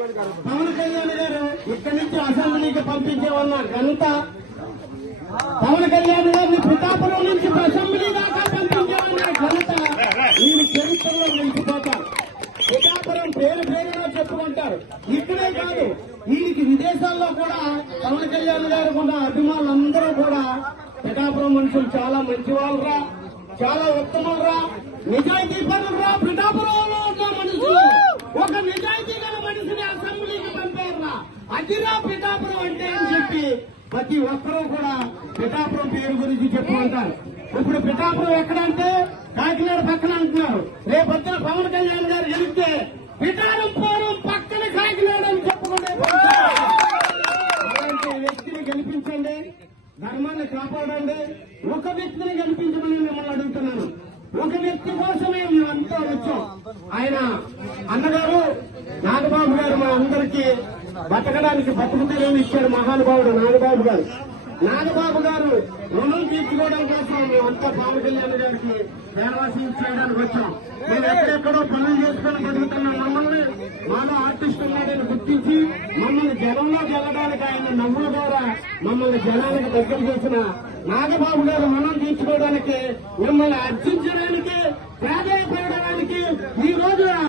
పవన్ కళ్యాణ్ గారు ఇక్కడి నుంచి అసెంబ్లీకి పంపించేవన్న ఘనత పవన్ కళ్యాణ్ గారిని పితాపురం నుంచి అసెంబ్లీ దాకా పంపించేవన్న ఘనత మీరు చరిత్రలో నిలిచిపోతారు. పితాపురం పేరు పేరుగా చెప్పుకుంటారు. ఇక్కడే కాదు వీరికి విదేశాల్లో కూడా పవన్ కళ్యాణ్ గారు ఉన్న అభిమానులందరూ కూడా పిఠాపురం మనుషులు చాలా మంచి వాళ్ళరా చాలా ఉత్తములరా నిజాయితీ పనులరా పిఠాపురంలో ఉన్న మనుషులు ఒక నిజాయితీ గల మనిషిని అసెంబ్లీకి పంపారా అదిరా పిఠాపురం అంటే అని చెప్పి ప్రతి ఒక్కరూ కూడా పిఠాపురం పేరు గురించి చెప్పుకుంటారు. ఇప్పుడు పిఠాపురం ఎక్కడంటే కాకినాడ పక్కన అంటున్నారు. రేపొద్దున పవన్ కళ్యాణ్ గారు వెళ్తే పిఠాపురం పక్కన కాకినాడ అని చెప్పుకుంటే అలాంటి వ్యక్తిని గెలిపించండి ధర్మాన్ని కాపాడండి ఒక వ్యక్తిని గెలిపించమని ఒక వ్యక్తి కోసమే మేమంతా వచ్చాం. ఆయన అన్నగారు నాగబాబు గారు మా అందరికీ బతకడానికి బతుకుతేనే ఇచ్చాడు మహానుభావుడు నాగబాబు గారు. నాగబాబు గారు రుణం తీర్చుకోవడం కోసం మేమంతా పవన్ కళ్యాణ్ గారికి దేవాసం చేయడానికి వచ్చాం. మేము ఎక్కడెక్కడో పనులు చేసుకొని బతుకుతున్న మమ్మల్ని మాలో ఆర్టిస్ట్ ఉన్నాడని గుర్తించి మమ్మల్ని జనంలో గెలడానికి ఆయన నవ్వుల ద్వారా మమ్మల్ని జనానికి దగ్గర చేసిన నాగబాబు గారు మనం తీర్చుకోవడానికి మిమ్మల్ని అర్చించడానికి